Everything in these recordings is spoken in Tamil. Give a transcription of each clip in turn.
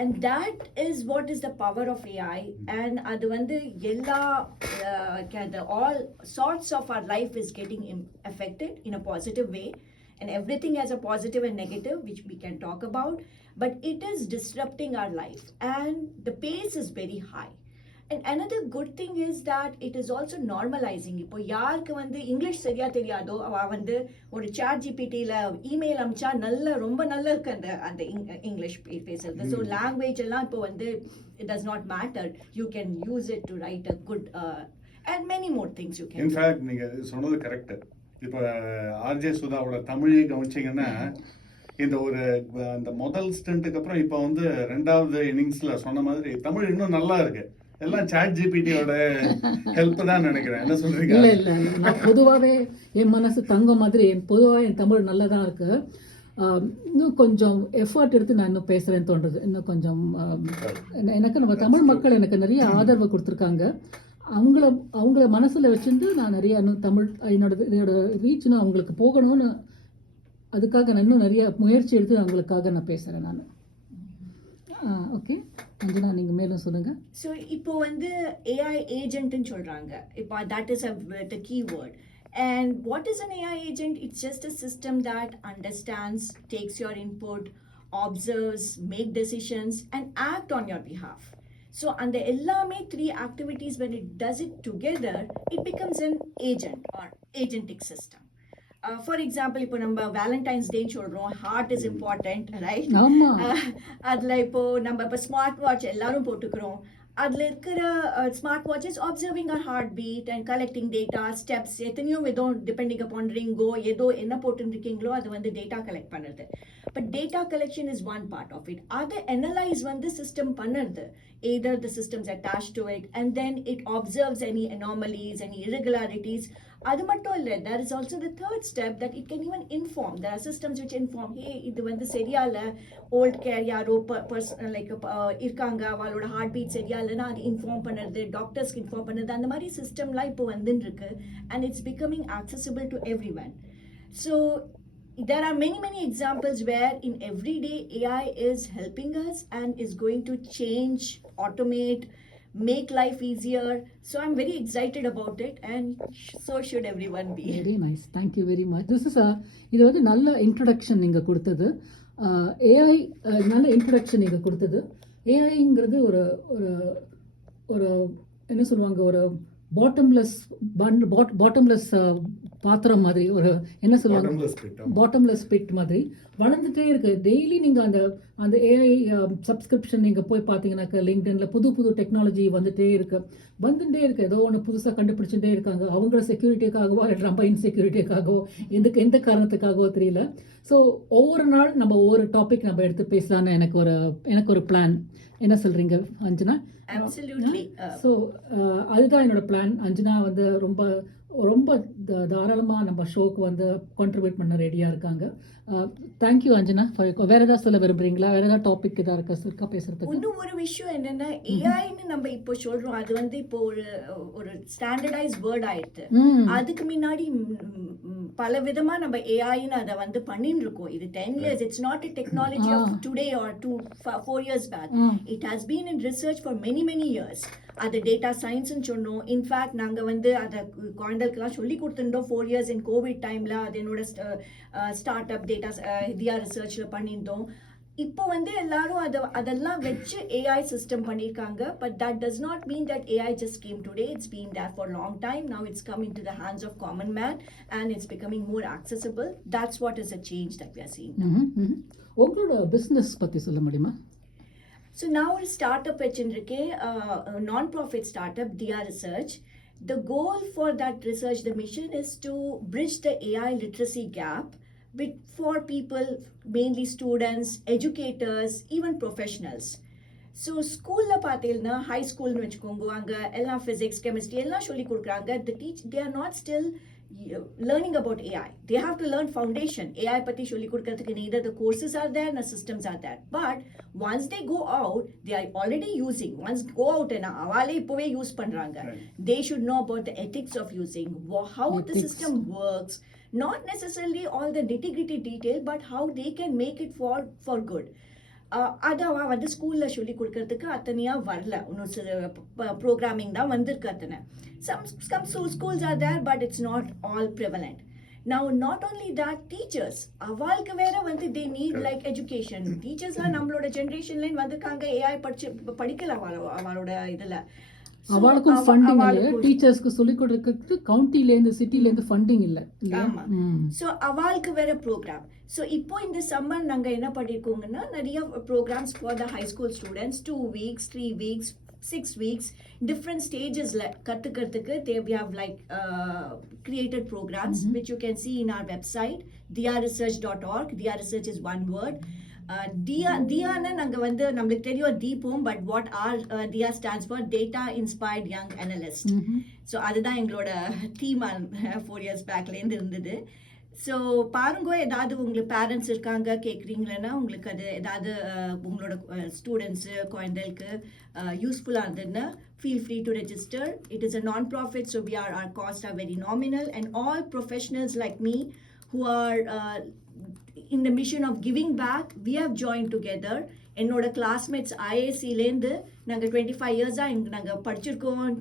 and that is what is the power of AI. And அது வந்து எல்லா all sorts of our life is getting affected in a positive way, and everything has a positive and negative which we can talk about, but it is disrupting our life and the pace is very high. And another good thing is that it is also normalizing. இப்போ யாருக்கு வந்து இங்கிலீஷ் சரியா தெரியாதோ அவ வந்து ஒரு சாட் ஜிபிடியில் இமெயில் அமிச்சா ரொம்ப நல்லா இருக்கு அந்த அந்த இங்கிலீஷ் பேசுறது. ஸோ லாங்குவேஜ் எல்லாம் இப்போ வந்து it does not matter, you can use it to write a good and many more things you can. In fact நீங்கள் சொன்னது கரெக்டு. இப்போ ஆர்ஜே சுதாவோட தமிழை கவனிச்சிங்கன்னா இந்த ஒரு அந்த முதல் ஸ்டண்ட்டுக்கு அப்புறம் இப்போ வந்து ரெண்டாவது இன்னிங்ஸில் சொன்ன மாதிரி தமிழ் இன்னும் நல்லா இருக்கு. எல்லாம் சாட் ஜிபிடியோட ஹெல்ப் தான் நினைக்கிறேன். என்ன சொல்றீங்க? இல்லை நான் பொதுவாகவே என் மனசு தங்கம் மாதிரி பொதுவாக என் தமிழ் நல்லா தான் இருக்கு. இன்னும் கொஞ்சம் எஃபர்ட் எடுத்து நான் இன்னும் பேசுகிறேன்னு தோன்றுறது. இன்னும் கொஞ்சம் எனக்கு நம்ம தமிழ் மக்கள் எனக்கு நிறைய ஆதரவு கொடுத்துருக்காங்க. அவங்கள மனசில் வச்சுட்டு நான் நிறைய இன்னும் தமிழ் என்னோட ரீச்னு அவங்களுக்கு போகணும்னு அதுக்காக நான் இன்னும் நிறைய முயற்சி எடுத்து அவங்களுக்காக நான் பேசுகிறேன் நான். ஓகே அஞ்சனா, நீங்கள் மேலும் சொல்லுங்கள். ஸோ இப்போ வந்து ஏஐ ஏஜென்ட்னு சொல்கிறாங்க. இப்போ that is the keyword. And what is an AI agent? It's just a system that understands, takes your input, observes, make decisions, and act on your behalf. So, and the ellame three activities, when it does it together, it becomes an agent or agentic system. For example, இப்போ நம்ம வேலண்டைன்ஸ் டேன்னு சொல்கிறோம், ஹார்ட் இஸ் இம்பார்ட்டண்ட், ரைட்? அதில் இப்போ நம்ம இப்போ ஸ்மார்ட் வாட்ச் எல்லாரும் போட்டுக்கிறோம். அதில் இருக்கிற smart watches observing our heart beat and collecting data, steps எத்தனையோ விதம் டிபெண்டிங் அப்பான் ரிங்கோ ஏதோ என்ன போட்டுருக்கீங்களோ அது வந்து டேட்டா கலெக்ட் பண்ணுறது. But data collection is one part of it. அதை அனலைஸ் வந்து சிஸ்டம் பண்ணுறது. Either the systems attached to it, and then it observes any anomalies, any irregularities. அது மட்டும் இல்லை, there is also the third step that it can even inform. There are systems which inform, hey, இது வந்து சரியா இல்லை, ஓல்ட் கேர் யாரோ லைக் இருக்காங்க, அவளோட ஹார்ட் பீட் சரியா இல்லைன்னா அது இன்ஃபார்ம் பண்ணுறது, டாக்டர்ஸ்க்கு இன்ஃபார்ம் பண்ணுறது, அந்த மாதிரி சிஸ்டம்லாம் இப்போ வந்துன்னு இருக்கு. and it's becoming accessible to everyone. So there are many examples where in everyday AI is helping us and is going to change, automate, make life easier. So I'm very excited about it, and so should everyone be. Very nice, thank you very much. This is இது வந்து நல்ல இன்ட்ரடக்ஷன் நீங்கள் கொடுத்தது. ஏஐ நல்ல இன்ட்ரடக்ஷன் நீங்கள் கொடுத்தது. ஏஐங்கிறது ஒரு ஒரு ஒரு என்ன சொல்லுவாங்க, ஒரு பாட்டம்லெஸ் பாத்திரம் மாதிரி, ஒரு என்ன சொல்லுவாங்க, பாட்டம்லெஸ் பிட் மாதிரி வளர்ந்துட்டே இருக்கு. டெய்லி நீங்கள் அந்த ஏஐ சப்ஸ்கிரிப்ஷன் நீங்கள் போய் பார்த்தீங்கன்னாக்கா லிங்க்டின்ல புது டெக்னாலஜி வந்துட்டே இருக்கு. ஏதோ ஒன்று புதுசாக கண்டுபிடிச்சுட்டே இருக்காங்க. அவங்கள செக்யூரிட்டிக்காகவோ இல்லை நம்ம இன்செக்யூரிட்டிக்காகவோ எந்த காரணத்துக்காகவோ தெரியல. ஸோ ஒவ்வொரு நாள் நம்ம ஒவ்வொரு டாபிக் நம்ம எடுத்து பேசலான்னு எனக்கு ஒரு பிளான். என்ன சொல்றீங்க அஞ்சனா? Absolutely. ஸோ அதுதான் என்னோட பிளான். அஞ்சனா வந்து ரொம்ப தாராளமாக நம்ம ஷோக்கு வந்து கான்ட்ரிபியூட் பண்ண ரெடியாக இருக்காங்க. தேங்க்யூ அஞ்சனா. வேறு ஏதாவது சொல்ல விரும்புறீங்களா? வேறு ஏதாவது டாபிக் இதாக இருக்கா பேசுறதுக்கு? இன்னும் ஒரு விஷயம் என்னென்னா, ஏஐன்னு நம்ம இப்போ சொல்கிறோம், அது வந்து இப்போ ஒரு ஸ்டாண்டர்டைஸ் வேர்ட் ஆயிடுது. அதுக்கு முன்னாடி பல விதமாக நம்ம ஏஐன்னு அதை வந்து பண்ணின்னு இருக்கோம். இது 10 years. It's not a technology of today or 4 years back. It has been in research for many years. அது டேட்டா சயின்ஸ்ன்னு சொன்னோம். இன்ஃபேக்ட் நாங்கள் வந்து அதை குழந்தைகளுக்கெல்லாம் சொல்லி கொடுத்துருந்தோம் 4 years in கோவிட் டைமில். அது என்னோட ஸ்டார்ட் அப் டேட்டா இந்தியா ரிசர்ச்சில் பண்ணியிருந்தோம். இப்போ வந்து எல்லாரும் அதெல்லாம் வச்சு ஏஐ சிஸ்டம் பண்ணியிருக்காங்க. But that does not mean that AI just came today. It's been there for long time. Now it's coming to the hands of common man and it's becoming more accessible. That's what is a change that we are seeing. உங்களோட பிஸ்னஸ் பற்றி சொல்ல முடியுமா? So now a startup vechindruke, a non-profit startup, Diya Research. The goal for that research, the mission is to bridge the AI literacy gap for people, mainly students, educators, even professionals. So school la pathilna, high school nu vechukongo, anga ella physics, chemistry ella solli kudukranga. They are not still learning about AI. They have to learn foundation. AI patti solli kudukkradhukku neither the courses are there nor systems are there. But once they go out, they are already using. Once go out and avale ippove use pandranga. They should know about the ethics of using, how the system works. Not necessarily all the nitty-gritty detail, but how they can make it for good. அதவா வந்து ஸ்கூலில் சொல்லி கொடுக்கறதுக்கு அத்தனையாக வரல, இன்னும் சில ப்ரோக்ராமிங் தான் வந்திருக்கு அத்தனை. some schools are there but it's not all prevalent. Now not only that, teachers அவாளுக்கு வேற வந்து they need like education. டீச்சர்ஸ்லாம் நம்மளோட ஜென்ரேஷன்லேருந்து வந்திருக்காங்க, ஏஐ படிக்கல அவளோட இதில். அவளுக்கும் ஃபண்டிங் இல்லை, டீச்சர்ஸ்க்கு சொல்லிக் கொடுக்கறதுக்கு கவுண்டிலேருந்து சிட்டிலேருந்து ஃபண்டிங் இல்லை. ஆமா. ஸோ அவளுக்கு வேற ப்ரோக்ராம். ஸோ இப்போ இந்த சம்மர் நாங்கள் என்ன பண்ணியிருக்கோங்கன்னா நிறைய programs for the high school students, 2 weeks 3 weeks 6 weeks different stagesல கற்றுக்கிறதுக்கு we have like created programs which you can see in our website diaresearch.org. Dia Research is one word. Diana நாங்கள் வந்து நம்மளுக்கு தெரியும் தீபம், but what are Dia stands for Data Inspired Young Analyst. So அதுதான் எங்களோட தீம் 4 years பேக்லேருந்து இருந்தது. ஸோ பாருங்க, ஏதாவது உங்களுக்கு பேரண்ட்ஸ் இருக்காங்க கேட்குறீங்களன்னா, உங்களுக்கு அது ஏதாவது உங்களோட ஸ்டூடெண்ட்ஸு குழந்தைகளுக்கு யூஸ்ஃபுல்லாக இருந்ததுன்னா feel free to register. It is a non-profit, so our costs are very nominal, and all professionals like me who are in the mission of giving back, we have joined together. என்னோட கிளாஸ்மேட்ஸ் ஐஏசிலேருந்து நாங்கள் 25 இயர்ஸாக நாங்கள் படிச்சிருக்கோம்,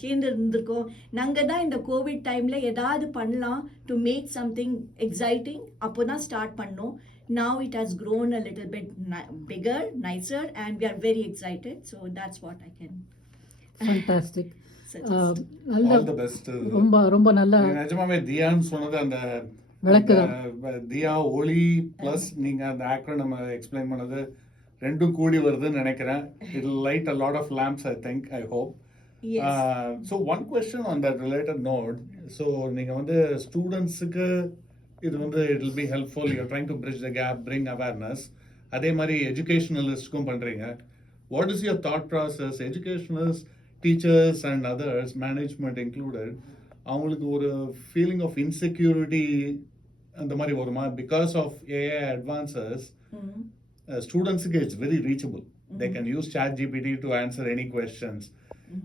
சேர்ந்து இருந்திருக்கோம். நாங்கள் தான் இந்த கோவிட் டைமில் ஏதாவது பண்ணலாம் டு மேக் சம்திங் எக்ஸைட்டிங், அப்போ தான் ஸ்டார்ட் பண்ணோம். Now it has grown a little bit bigger, nicer, and we are very excited. So that's what I can. Fantastic. All the best. ரொம்ப ரொம்ப நல்ல. நிஜமாவே தியான்னு சொன்னது அந்த தியா ஒளி பிளஸ் நீங்க அந்த ஆக்ரோனிம் எக்ஸ்பிளைன் பண்ணது ரெண்டும் கூடி வருதுன்னு நினைக்கிறேன். It will light a lot of lamps, I think, I hope. Yes. So one question on that related note. So நீங்க வந்து ஸ்டூடெண்ட்ஸுக்கு இது வந்து it will be helpful, you're trying to bridge the gap, bring awareness. அதே மாதிரி எஜுகேஷனலிஸ்ட்க்கும் பண்றீங்க. What is your thought process? Educationalists, teachers and others, management included, அவங்களுக்கு ஒரு ஃபீலிங் ஆஃப் இன்செக்யூரிட்டி அந்த மாதிரி வருமா? பிகாஸ் ஆஃப் ஏஐ அட்வான்சஸ் ஸ்டூடெண்ட்ஸுக்கு it's very reachable. They can use ChatGPT to answer any questions.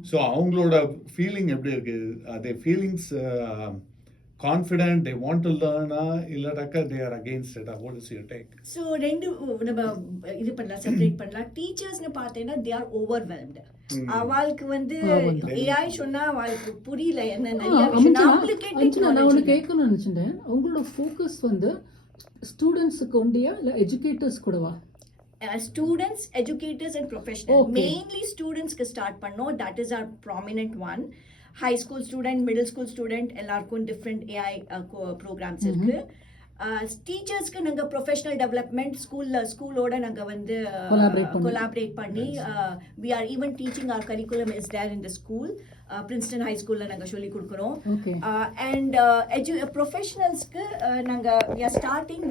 So அவங்களோட ஃபீலிங் எப்படி இருக்கு? அதே feelings confident, they want to லேர்னா இல்லாட்டாக்கா they are against it? What is your take? So ரெண்டு நம்ம இது பண்ணலாம், செப்பரேட் பண்ணலாம். டீச்சர்ஸ்னு பார்த்தீங்கன்னா தே ஆர் ஓவர்வெல்ம்டு. அவளுக்கு வந்து ஏஐ சொன்னா அவளுக்கு புரியல என்ன நிறைய விஷயம். நான் ஒன்று கேட்கணும்னு நினச்சிட்டேன். உங்களோட ஃபோக்கஸ் வந்து ஸ்டூடெண்ட்ஸுக்கு உண்டியா இல்லை எஜுகேட்டர்ஸ் கூடவா? Students, educators and professional. Mainly ஸ்டூடெண்ட்ஸ்க்கு ஸ்டார்ட் பண்ணோம். That is our prominent one. High school student, middle school student எல்லாருக்கும் டிஃப்ரெண்ட் ஏஐ ப்ரோக்ராம்ஸ் இருக்கு. டீச்சர்ஸ்க்கு நாங்கள் ப்ரொஃபஷனல் டெவலப்மெண்ட் ஸ்கூலோட நாங்கள் வந்து கொலாபரேட் பண்ணி we are even teaching our curriculum is there in the school. Princeton high ஸ்கூலில் நாங்கள் சொல்லி கொடுக்குறோம். அண்ட் ப்ரொஃபஷனல்ஸ்க்கு நாங்கள் வி ஆர் ஸ்டார்டிங்